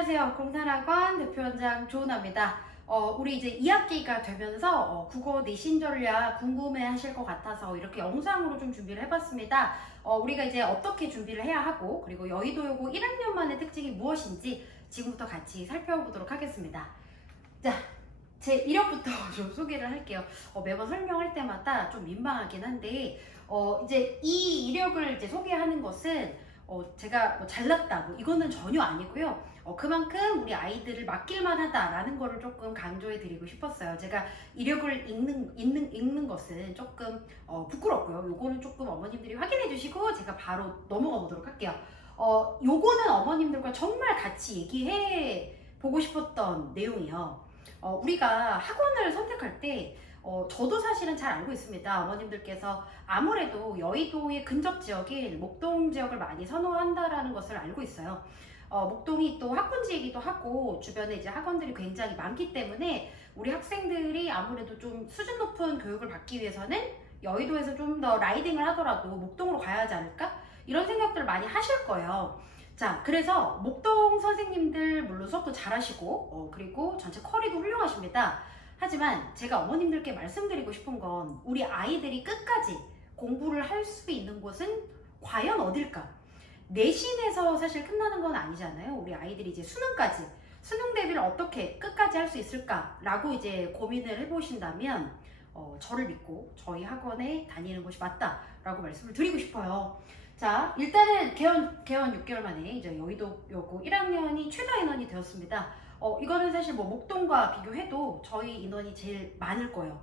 안녕하세요. 공산학원 대표원장 조은아입니다. 우리 이제 2학기가 되면서 국어 내신 전략 궁금해 하실 것 같아서 이렇게 영상으로 좀 준비를 해봤습니다. 우리가 이제 어떻게 준비를 해야 하고, 그리고 여의도여고 1학년만의 특징이 무엇인지 지금부터 같이 살펴보도록 하겠습니다. 자, 제 이력부터 좀 소개를 할게요. 매번 설명할 때마다 좀 민망하긴 한데, 이제 이 이력을 이제 소개하는 것은 제가 뭐 잘났다, 뭐 이거는 전혀 아니고요. 그만큼 우리 아이들을 맡길만 하다라는 거를 조금 강조해 드리고 싶었어요. 제가 이력을 읽는 것은 조금 부끄럽고요. 요거는 조금 어머님들이 확인해 주시고 제가 바로 넘어가 보도록 할게요. 요거는 어머님들과 정말 같이 얘기해 보고 싶었던 내용이요. 우리가 학원을 선택할 때 저도 사실은 잘 알고 있습니다. 어머님들께서 아무래도 여의도의 근접 지역인 목동 지역을 많이 선호한다라는 것을 알고 있어요. 목동이 또 학군지이기도 하고 주변에 이제 학원들이 굉장히 많기 때문에 우리 학생들이 아무래도 좀 수준 높은 교육을 받기 위해서는 여의도에서 좀 더 라이딩을 하더라도 목동으로 가야 하지 않을까? 이런 생각들을 많이 하실 거예요. 자, 그래서 목동 선생님들 물론 수업도 잘하시고 그리고 전체 쿼리도 훌륭하십니다. 하지만 제가 어머님들께 말씀드리고 싶은 건 우리 아이들이 끝까지 공부를 할 수 있는 곳은 과연 어딜까? 내신에서 사실 끝나는 건 아니잖아요. 우리 아이들이 이제 수능까지, 수능 대비를 어떻게 끝까지 할 수 있을까라고 이제 고민을 해보신다면 저를 믿고 저희 학원에 다니는 것이 맞다라고 말씀을 드리고 싶어요. 자, 일단은 개원 6개월 만에 이제 여의도여고 1학년이 최다 인원이 되었습니다. 이거는 사실 뭐 목동과 비교해도 저희 인원이 제일 많을 거예요.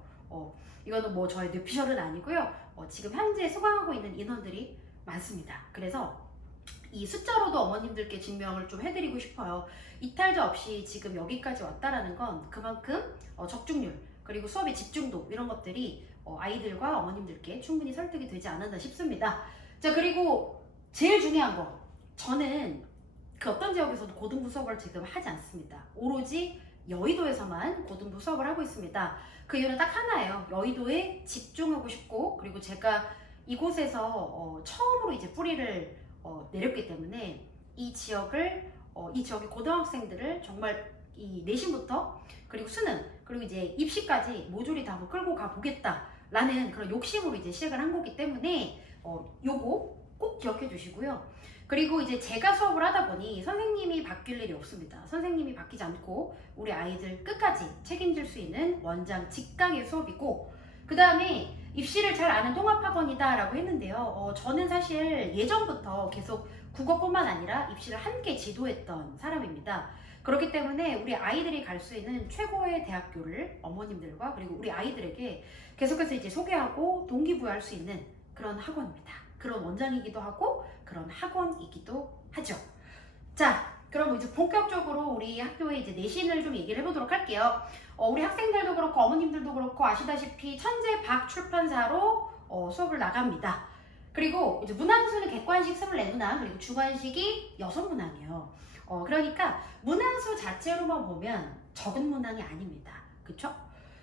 이거는 뭐 저의 뇌피셜은 아니고요. 지금 현재 수강하고 있는 인원들이 많습니다. 그래서 이 숫자로도 어머님들께 증명을 좀 해드리고 싶어요. 이탈자 없이 지금 여기까지 왔다라는 건 그만큼 적중률, 그리고 수업의 집중도 이런 것들이 아이들과 어머님들께 충분히 설득이 되지 않았나 싶습니다. 자, 그리고 제일 중요한 거, 저는 그 어떤 지역에서도 고등부 수업을 지금 하지 않습니다. 오로지 여의도에서만 고등부 수업을 하고 있습니다. 그 이유는 딱 하나예요. 여의도에 집중하고 싶고, 그리고 제가 이곳에서 처음으로 이제 뿌리를 내렸기 때문에 이 지역의 고등학생들을 정말 이 내신부터 그리고 수능 그리고 이제 입시까지 모조리 다 한번 끌고 가 보겠다라는 그런 욕심으로 이제 시작을 한 거기 때문에 요거 꼭 기억해 주시고요. 그리고 이제 제가 수업을 하다 보니 선생님이 바뀔 일이 없습니다. 선생님이 바뀌지 않고 우리 아이들 끝까지 책임질 수 있는 원장 직강의 수업이고, 그 다음에 입시를 잘 아는 통합학원이다 라고 했는데요. 저는 사실 예전부터 계속 국어뿐만 아니라 입시를 함께 지도했던 사람입니다. 그렇기 때문에 우리 아이들이 갈 수 있는 최고의 대학교를 어머님들과 그리고 우리 아이들에게 계속해서 이제 소개하고 동기부여할 수 있는 그런 학원입니다. 그런 원장이기도 하고 그런 학원이기도 하죠. 자, 그럼 이제 본격적으로 우리 학교의 이제 내신을 좀 얘기를 해보도록 할게요. 우리 학생들도 그렇고 어머님들도 그렇고 아시다시피 천재박 출판사로 수업을 나갑니다. 그리고 이제 문항수는 객관식 24문항, 그리고 주관식이 6문항이에요. 그러니까 문항수 자체로만 보면 적은 문항이 아닙니다. 그쵸?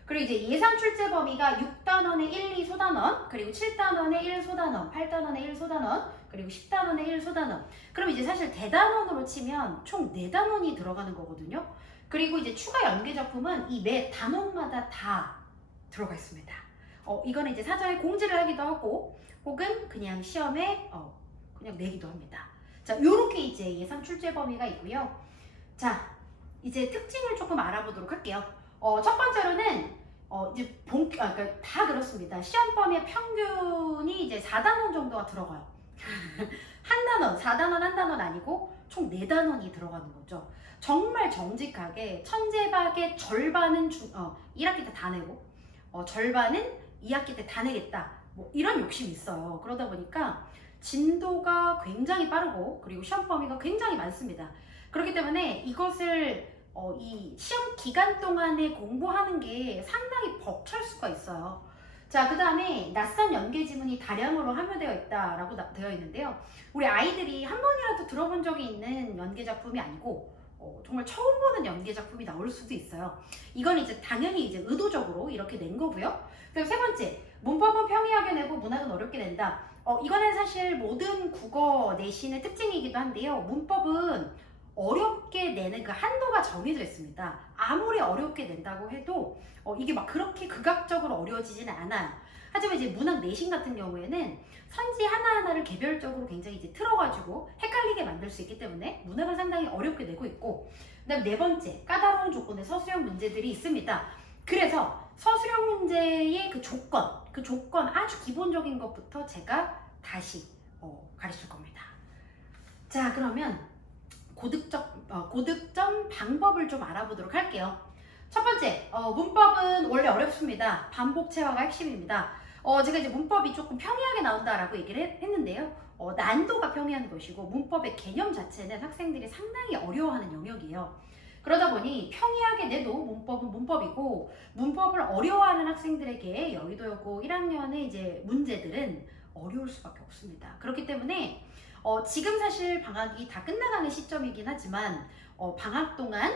그리고 이제 예상 출제 범위가 6단원에 1, 2소단원, 그리고 7단원에 1소단원, 8단원에 1소단원, 그리고 10단원에 1소단원. 그럼 이제 사실 대단원으로 치면 총 4단원이 들어가는 거거든요. 그리고 이제 추가 연계 작품은 이 매 단원마다 다 들어가 있습니다. 이거는 이제 사전에 공지를 하기도 하고, 혹은 그냥 시험에 그냥 내기도 합니다. 자, 요렇게 이제 예상 출제 범위가 있고요. 자, 이제 특징을 조금 알아보도록 할게요. 첫 번째로는 이제 그러니까 다 그렇습니다. 시험 범위의 평균이 이제 4단원 정도가 들어가요. 한 단원, 4단원 한 단원 아니고 총 4단원이 들어가는 거죠. 정말 정직하게 천재박의 절반은 1학기 때 다 내고 절반은 2학기 때 다 내겠다. 뭐 이런 욕심이 있어요. 그러다 보니까 진도가 굉장히 빠르고 그리고 시험 범위가 굉장히 많습니다. 그렇기 때문에 이것을 이 시험 기간 동안에 공부하는 게 상당히 벅찰 수가 있어요. 자, 그 다음에 낯선 연계 지문이 다량으로 함유되어 있다라고 되어 있는데요. 우리 아이들이 한 번이라도 들어본 적이 있는 연계 작품이 아니고 정말 처음 보는 연계 작품이 나올 수도 있어요. 이건 이제 당연히 이제 의도적으로 이렇게 낸 거고요. 그리고 세 번째, 문법은 평이하게 내고 문학은 어렵게 낸다. 이거는 사실 모든 국어 내신의 특징이기도 한데요. 문법은 어렵게 내는 그 한도가 정해져 있습니다. 아무리 어렵게 낸다고 해도 이게 막 그렇게 극악적으로 어려워지지는 않아요. 하지만 이제 문학 내신 같은 경우에는 선지 하나하나를 개별적으로 굉장히 이제 틀어가지고 헷갈리게 만들 수 있기 때문에 문학을 상당히 어렵게 내고 있고, 그다음 네 번째, 까다로운 조건의 서술형 문제들이 있습니다. 그래서 서술형 문제의 그 조건 아주 기본적인 것부터 제가 다시 가르칠 겁니다. 자, 그러면 고득점 방법을 좀 알아보도록 할게요. 첫 번째, 문법은 원래 어렵습니다. 반복체화가 핵심입니다. 제가 이제 문법이 조금 평이하게 나온다라고 얘기를 했는데요. 난도가 평이한 것이고 문법의 개념 자체는 학생들이 상당히 어려워하는 영역이에요. 그러다 보니 평이하게 내도 문법은 문법이고, 문법을 어려워하는 학생들에게 여의도여고 1학년의 이제 문제들은 어려울 수밖에 없습니다. 그렇기 때문에 지금 사실 방학이 다 끝나가는 시점이긴 하지만 방학 동안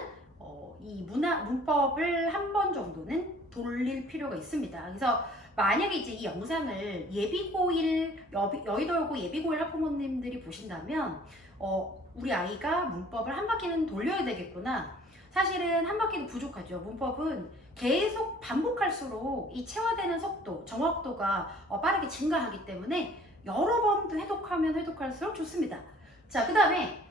이 문법을 한 번 정도는 돌릴 필요가 있습니다. 그래서 만약에 이제 이 영상을 여의도여고 예비고일 학부모님들이 보신다면 우리 아이가 문법을 한 바퀴는 돌려야 되겠구나. 사실은 한 바퀴는 부족하죠. 문법은 계속 반복할수록 이 체화되는 속도, 정확도가 빠르게 증가하기 때문에 여러 번 해독하면 해독할수록 좋습니다. 자, 그 다음에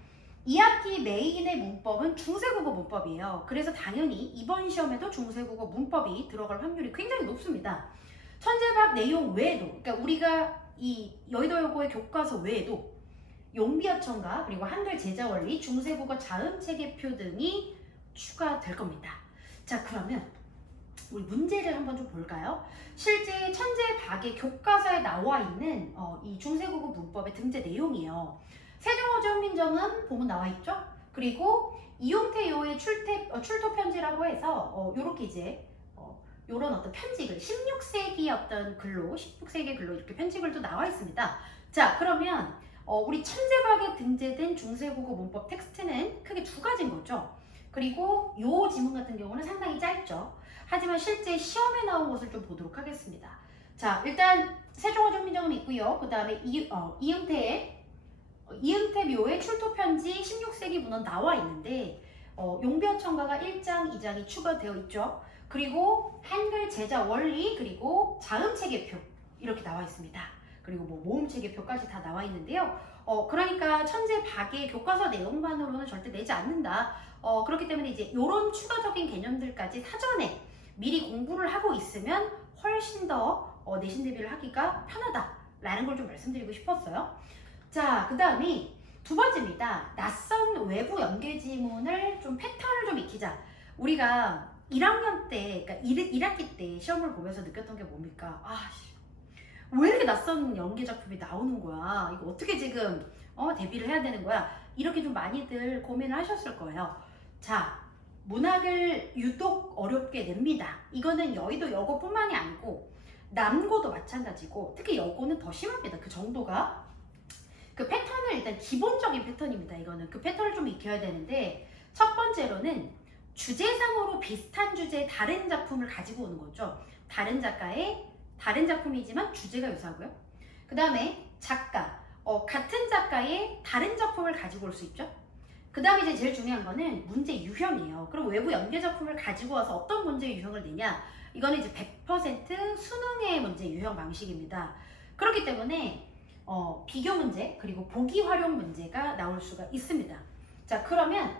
2학기 메인의 문법은 중세국어 문법이에요. 그래서 당연히 이번 시험에도 중세국어 문법이 들어갈 확률이 굉장히 높습니다. 천재밥 내용 외에도, 그러니까 우리가 이 여의도여고의 교과서 외에도 용비어천가, 그리고 한글 제자원리, 중세국어 자음체계표 등이 추가될 겁니다. 자, 그러면 우리 문제를 한번 좀 볼까요? 실제 천재박의 교과서에 나와 있는 이 중세국어 문법의 등재 내용이에요. 세종어제 훈민정음 보면 나와 있죠? 그리고 이용태 요의 출토 편지라고 해서 요렇게 이제 요런 어떤 편지글, 16세기 어떤 글로, 16세기 글로 이렇게 편지글도 나와 있습니다. 자, 그러면 우리 천재박에 등재된 중세국어 문법 텍스트는 크게 두 가지인 거죠. 그리고 요 지문 같은 경우는 상당히 짧죠. 하지만 실제 시험에 나온 것을 좀 보도록 하겠습니다. 자, 일단 세종어제 훈민정음이 있고요. 그 다음에 이응태 묘의 출토편지 16세기 문헌 나와 있는데 용비어천가가 1장, 2장이 추가되어 있죠. 그리고 한글 제자 원리, 그리고 자음체계표 이렇게 나와 있습니다. 그리고 뭐 모음체계표까지 다 나와 있는데요. 그러니까 천재박의 교과서 내용만으로는 절대 내지 않는다. 그렇기 때문에 이제 이런 추가적인 개념들까지 사전에 미리 공부를 하고 있으면 훨씬 더 내신 대비를 하기가 편하다라는 걸 좀 말씀드리고 싶었어요. 자, 그 다음이 두 번째입니다. 낯선 외부 연계 지문을 좀 패턴을 좀 익히자. 우리가 1학년 때, 그러니까 1학기 때 시험을 보면서 느꼈던 게 뭡니까? 왜 이렇게 낯선 연계 작품이 나오는 거야? 이거 어떻게 지금 대비를 해야 되는 거야? 이렇게 좀 많이들 고민을 하셨을 거예요. 자, 문학을 유독 어렵게 냅니다. 이거는 여의도 여고뿐만이 아니고 남고도 마찬가지고 특히 여고는 더 심합니다. 그 정도가. 그 패턴을 일단 기본적인 패턴입니다. 이거는 그 패턴을 좀 익혀야 되는데, 첫 번째로는 주제상으로 비슷한 주제의 다른 작품을 가지고 오는 거죠. 다른 작가의 다른 작품이지만 주제가 유사하고요. 그 다음에 작가, 같은 작가의 다른 작품을 가지고 올 수 있죠. 그 다음에 이제 제일 중요한 거는 문제 유형이에요. 그럼 외부 연계 작품을 가지고 와서 어떤 문제 유형을 내냐? 이거는 이제 100% 수능의 문제 유형 방식입니다. 그렇기 때문에 비교 문제 그리고 보기 활용 문제가 나올 수가 있습니다. 자, 그러면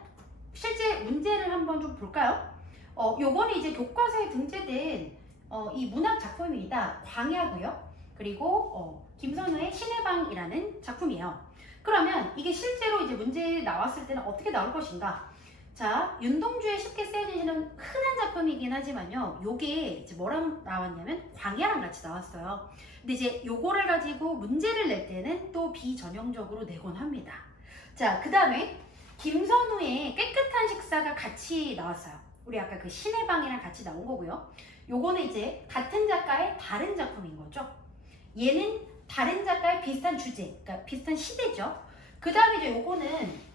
실제 문제를 한번 좀 볼까요? 요거는 이제 교과서에 등재된 이 문학 작품입니다. 광야고요. 그리고 김선우의 신의 방이라는 작품이에요. 그러면 이게 실제로 이제 문제 나왔을 때는 어떻게 나올 것인가? 자, 윤동주의 쉽게 쓰여지는 흔한 작품이긴 하지만요. 요게 이제 뭐랑 나왔냐면 광야랑 같이 나왔어요. 근데 이제 요거를 가지고 문제를 낼 때는 또 비전형적으로 내곤 합니다. 자, 그 다음에 김선우의 깨끗한 식사가 같이 나왔어요. 우리 아까 그 신의 방이랑 같이 나온 거고요. 요거는 이제 같은 작가의 다른 작품인 거죠. 얘는 다른 작가의 비슷한 주제, 그러니까 비슷한 시대죠. 그 다음에 이제 요거는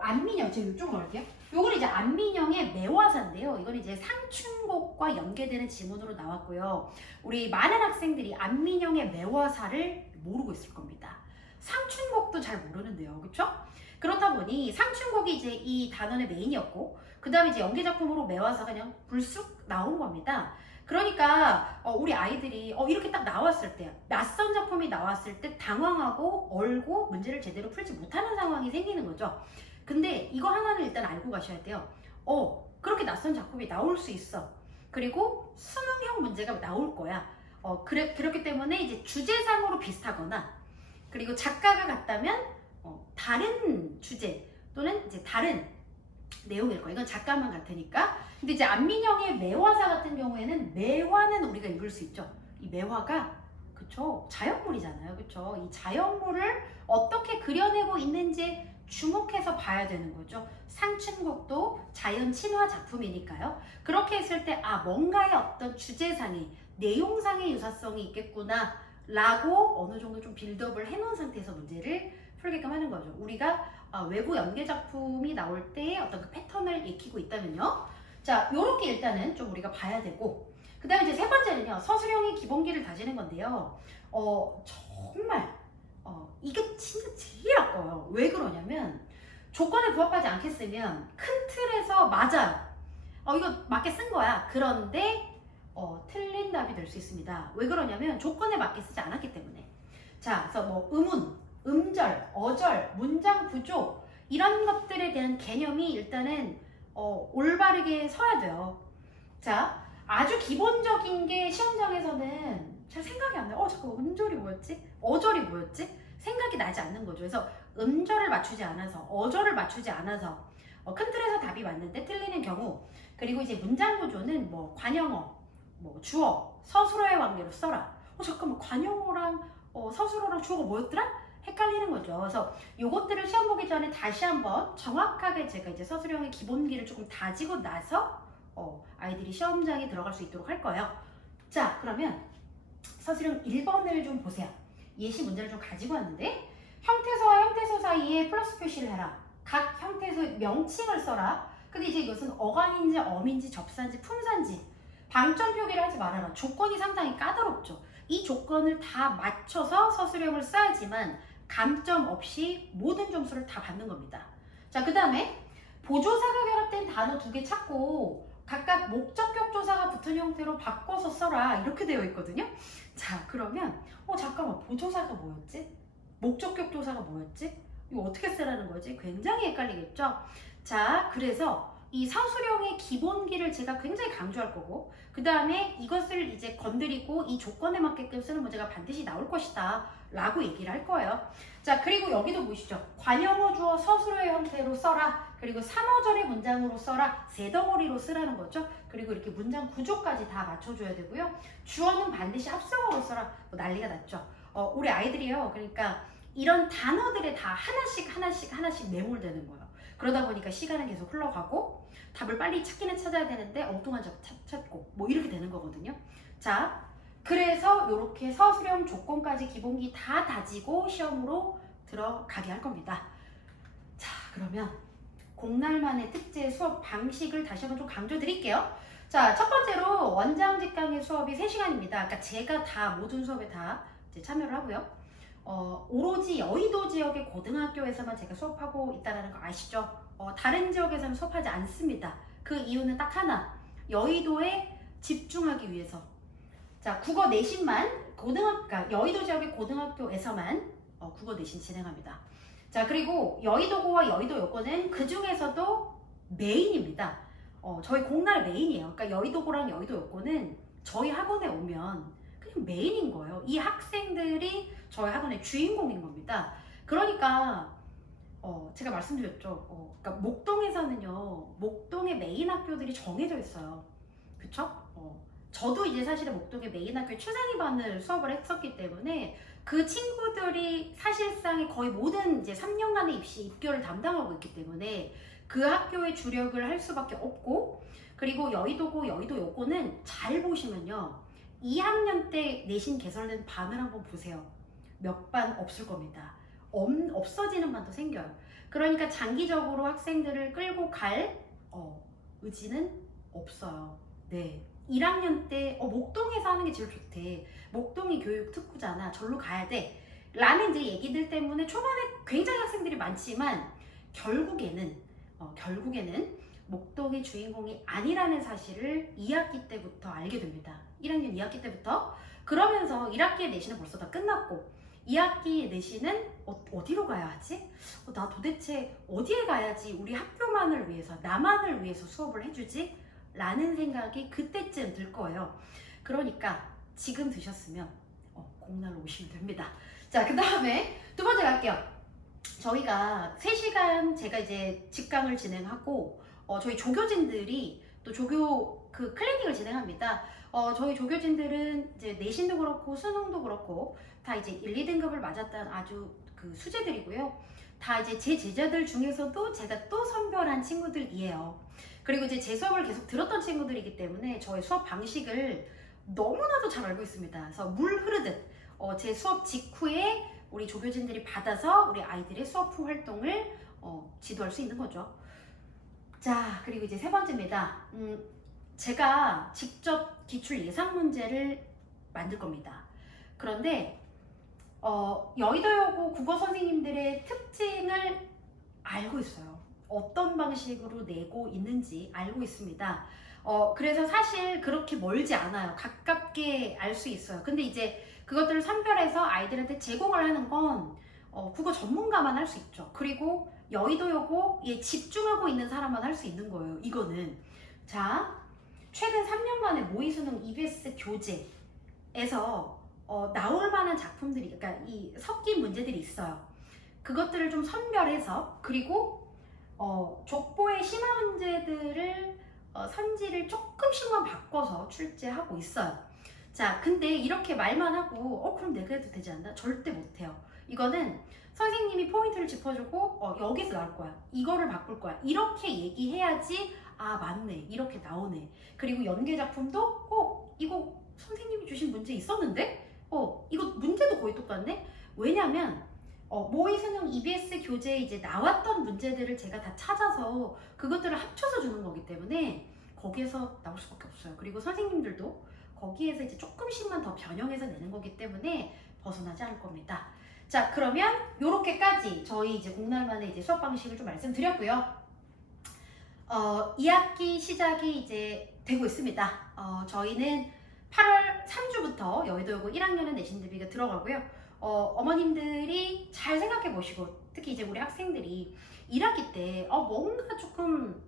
안민영, 제가 이쪽으로 갈게요. 요거는 이제 안민영의 매화사인데요. 이건 이제 상춘곡과 연계되는 지문으로 나왔고요. 우리 많은 학생들이 안민영의 매화사를 모르고 있을 겁니다. 상춘곡도 잘 모르는데요, 그렇죠? 그렇다 보니 상춘곡이 이제 이 단원의 메인이었고, 그 다음에 이제 연기 작품으로 매화사 그냥 불쑥 나온 겁니다. 그러니까 우리 아이들이 이렇게 딱 나왔을 때, 낯선 작품이 나왔을 때 당황하고 얼고 문제를 제대로 풀지 못하는 상황이 생기는 거죠. 근데 이거 하나는 일단 알고 가셔야 돼요. 그렇게 낯선 작품이 나올 수 있어. 그리고 수능형 문제가 나올 거야. 그렇기 때문에 이제 주제상으로 비슷하거나, 그리고 작가가 같다면 다른 주제 또는 이제 다른 내용일 거야. 이건 작가만 같으니까. 근데 이제 안민영의 매화사 같은 경우에는 매화는 우리가 읽을 수 있죠. 이 매화가 그쵸, 자연물이잖아요. 그쵸? 이 자연물을 어떻게 그려내고 있는지 주목해서 봐야 되는 거죠. 상춘곡도 자연 친화 작품이니까요. 그렇게 했을 때 뭔가의 어떤 주제상의 내용상의 유사성이 있겠구나 라고 어느 정도 좀 빌드업을 해놓은 상태에서 문제를 풀게끔 하는 거죠. 우리가 외부 연계 작품이 나올 때 어떤 그 패턴을 익히고 있다면요. 자, 요렇게 일단은 좀 우리가 봐야 되고, 그 다음에 이제 세 번째는요, 서술형의 기본기를 다지는 건데요. 정말 이게 진짜 제일 아까워요. 왜 그러냐면 조건에 부합하지 않겠으면 큰 틀에서 맞아요. 이거 맞게 쓴 거야. 그런데 틀린 답이 될 수 있습니다. 왜 그러냐면 조건에 맞게 쓰지 않았기 때문에. 자, 그래서 뭐 음운, 음절, 어절, 문장 구조 이런 것들에 대한 개념이 일단은 올바르게 서야 돼요. 자, 아주 기본적인 게 시험장에서는 잘 생각이 안 나요. 잠깐 음절이 뭐였지? 어절이 뭐였지? 생각이 나지 않는 거죠. 그래서 음절을 맞추지 않아서, 어절을 맞추지 않아서 큰 틀에서 답이 맞는데 틀리는 경우, 그리고 이제 문장 구조는 뭐 관형어, 뭐 주어, 서술어의 관계로 써라. 잠깐만, 관형어랑 서술어랑 주어가 뭐였더라? 헷갈리는 거죠. 그래서 요것들을 시험 보기 전에 다시 한번 정확하게 제가 이제 서술형의 기본기를 조금 다지고 나서 아이들이 시험장에 들어갈 수 있도록 할 거예요. 자, 그러면 서술형 1번을 좀 보세요. 예시 문제를 좀 가지고 왔는데, 형태소와 형태소 사이에 플러스 표시를 해라. 각 형태소의 명칭을 써라. 근데 이제 이것은 어간인지 어민지 접사인지 품사인지 방점 표기를 하지 말아라. 조건이 상당히 까다롭죠. 이 조건을 다 맞춰서 서술형을 써야지만 감점 없이 모든 점수를 다 받는 겁니다. 자, 그 다음에 보조사가 결합된 단어 2개 찾고 각각 목적격 조사가 붙은 형태로 바꿔서 써라. 이렇게 되어 있거든요. 자, 그러면 잠깐만, 보조사가 뭐였지? 목적격 조사가 뭐였지? 이거 어떻게 쓰라는 거지? 굉장히 헷갈리겠죠? 자, 그래서 이 서술형의 기본기를 제가 굉장히 강조할 거고, 그 다음에 이것을 이제 건드리고 이 조건에 맞게끔 쓰는 문제가 반드시 나올 것이다 라고 얘기를 할 거예요. 자, 그리고 여기도 보시죠. 관형어 주어 서술어의 형태로 써라. 그리고 3어절의 문장으로 써라. 세 덩어리로 쓰라는 거죠. 그리고 이렇게 문장 구조까지 다 맞춰줘야 되고요. 주어는 반드시 합성어로 써라. 난리가 났죠. 우리 아이들이요, 그러니까 이런 단어들에 다 하나씩 매몰되는 거예요. 그러다 보니까 시간은 계속 흘러가고 답을 빨리 찾기는 찾아야 되는데 엉뚱한 답 찾고 뭐 이렇게 되는 거거든요. 자, 그래서 이렇게 서술형 조건까지 기본기 다 다지고 시험으로 들어가게 할 겁니다. 자, 그러면 공날만의 특제 수업 방식을 다시 한번 좀 강조 드릴게요. 자, 첫 번째로 원장 직강의 수업이 3시간입니다. 그러니까 제가 다 모든 수업에 다 이제 참여를 하고요. 오로지 여의도 지역의 고등학교에서만 제가 수업하고 있다는 거 아시죠? 다른 지역에서는 수업하지 않습니다. 그 이유는 딱 하나, 여의도에 집중하기 위해서. 자, 국어 내신만 그러니까 여의도 지역의 고등학교에서만 국어 내신 진행합니다. 자, 그리고 여의도고와 여의도 여고는 그 중에서도 메인입니다. 저희 공날 메인이에요. 그러니까 여의도고랑 여의도 여고는 저희 학원에 오면 그냥 메인인 거예요. 이 학생들이 저희 학원의 주인공인 겁니다. 그러니까 제가 말씀드렸죠. 그러니까 목동에서는요, 목동의 메인 학교들이 정해져 있어요. 그쵸? 저도 이제 사실은 목동의 메인 학교에 출상위반을 수업을 했었기 때문에 그 친구들이 사실상의 거의 모든 이제 3년간의 입교를 담당하고 있기 때문에 그 학교의 주력을 할 수밖에 없고, 그리고 여의도고 여의도 여고는 잘 보시면요, 2학년 때 내신 개설된 반을 한번 보세요. 몇 반 없을 겁니다. 없어지는 반도 생겨요. 그러니까 장기적으로 학생들을 끌고 갈 의지는 없어요. 네. 1학년 때 목동에서 하는 게 제일 좋대. 목동이 교육 특구잖아. 절로 가야 돼. 라는 이제 얘기들 때문에 초반에 굉장히 학생들이 많지만 결국에는 목동의 주인공이 아니라는 사실을 2학기 때부터 알게 됩니다. 1학년 2학기 때부터. 그러면서 1학기의 내신은 벌써 다 끝났고 2학기 내신은 어디로 가야 하지? 나 도대체 어디에 가야지 우리 학교만을 위해서, 나만을 위해서 수업을 해주지? 라는 생각이 그때쯤 들 거예요. 그러니까 지금 드셨으면 공날로 오시면 됩니다. 자, 그 다음에 두 번째 갈게요. 저희가 3시간 제가 이제 직강을 진행하고 저희 조교진들이 또 조교 그 클리닉을 진행합니다. 저희 조교진들은 이제 내신도 그렇고 수능도 그렇고 다 이제 1, 2등급을 맞았던 아주 그 수재들이고요. 다 이제 제 제자들 중에서도 제가 또 선별한 친구들이에요. 그리고 이제 제 수업을 계속 들었던 친구들이기 때문에 저의 수업 방식을 너무나도 잘 알고 있습니다. 그래서 물 흐르듯 제 수업 직후에 우리 조교진들이 받아서 우리 아이들의 수업 후 활동을 지도할 수 있는 거죠. 자, 그리고 이제 세 번째입니다. 제가 직접 기출 예상 문제를 만들 겁니다. 그런데 여의도여고 국어 선생님들의 특징을 알고 있어요. 어떤 방식으로 내고 있는지 알고 있습니다. 그래서 사실 그렇게 멀지 않아요. 가깝게 알 수 있어요. 근데 이제 그것들을 선별해서 아이들한테 제공을 하는 건 국어 전문가만 할 수 있죠. 그리고 여의도여고에 집중하고 있는 사람만 할 수 있는 거예요. 이거는. 자, 최근 3년간의 모의수능 EBS 교재에서 나올 만한 작품들이, 그러니까 이 섞인 문제들이 있어요. 그것들을 좀 선별해서, 그리고 족보의 심화 문제들을 선지를 조금씩만 바꿔서 출제하고 있어요. 자, 근데 이렇게 말만 하고 그럼 내가 해도 되지 않나? 절대 못해요. 이거는 선생님이 포인트를 짚어주고 여기서 나올 거야, 이거를 바꿀 거야, 이렇게 얘기해야지 아 맞네, 이렇게 나오네. 그리고 연계 작품도 이거 선생님이 주신 문제 있었는데 이거 문제도 거의 똑같네. 왜냐면 모의수능 EBS 교재에 이제 나왔던 문제들을 제가 다 찾아서 그것들을 합쳐서 주는 거기 때문에 거기에서 나올 수밖에 없어요. 그리고 선생님들도 거기에서 이제 조금씩만 더 변형해서 내는 거기 때문에 벗어나지 않을 겁니다. 자, 그러면 요렇게까지 저희 이제 공날만의 이제 수업 방식을 좀 말씀드렸고요. 2학기 시작이 이제 되고 있습니다. 저희는 8월 3주부터 여의도여고 1학년은 내신 대비가 들어가고요. 어머님들이 잘 생각해 보시고, 특히 이제 우리 학생들이 1학기 때 뭔가 조금,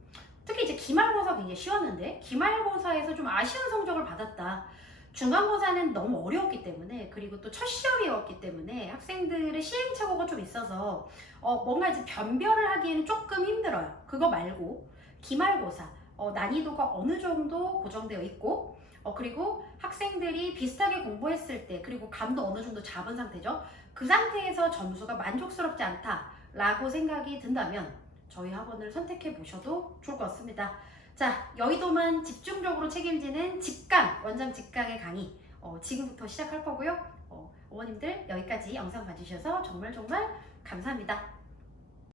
특히 이제 기말고사 굉장히 쉬웠는데 기말고사에서 좀 아쉬운 성적을 받았다. 중간고사는 너무 어려웠기 때문에, 그리고 또 첫 시험이었기 때문에 학생들의 시행착오가 좀 있어서 뭔가 이제 변별을 하기에는 조금 힘들어요. 그거 말고 기말고사 난이도가 어느 정도 고정되어 있고 그리고 학생들이 비슷하게 공부했을 때, 그리고 감도 어느 정도 잡은 상태죠. 그 상태에서 점수가 만족스럽지 않다라고 생각이 든다면 저희 학원을 선택해 보셔도 좋을 것 같습니다. 자, 여의도만 집중적으로 책임지는 직강, 원장 직강의 강의 지금부터 시작할 거고요. 어머님들 여기까지 영상 봐주셔서 정말 감사합니다.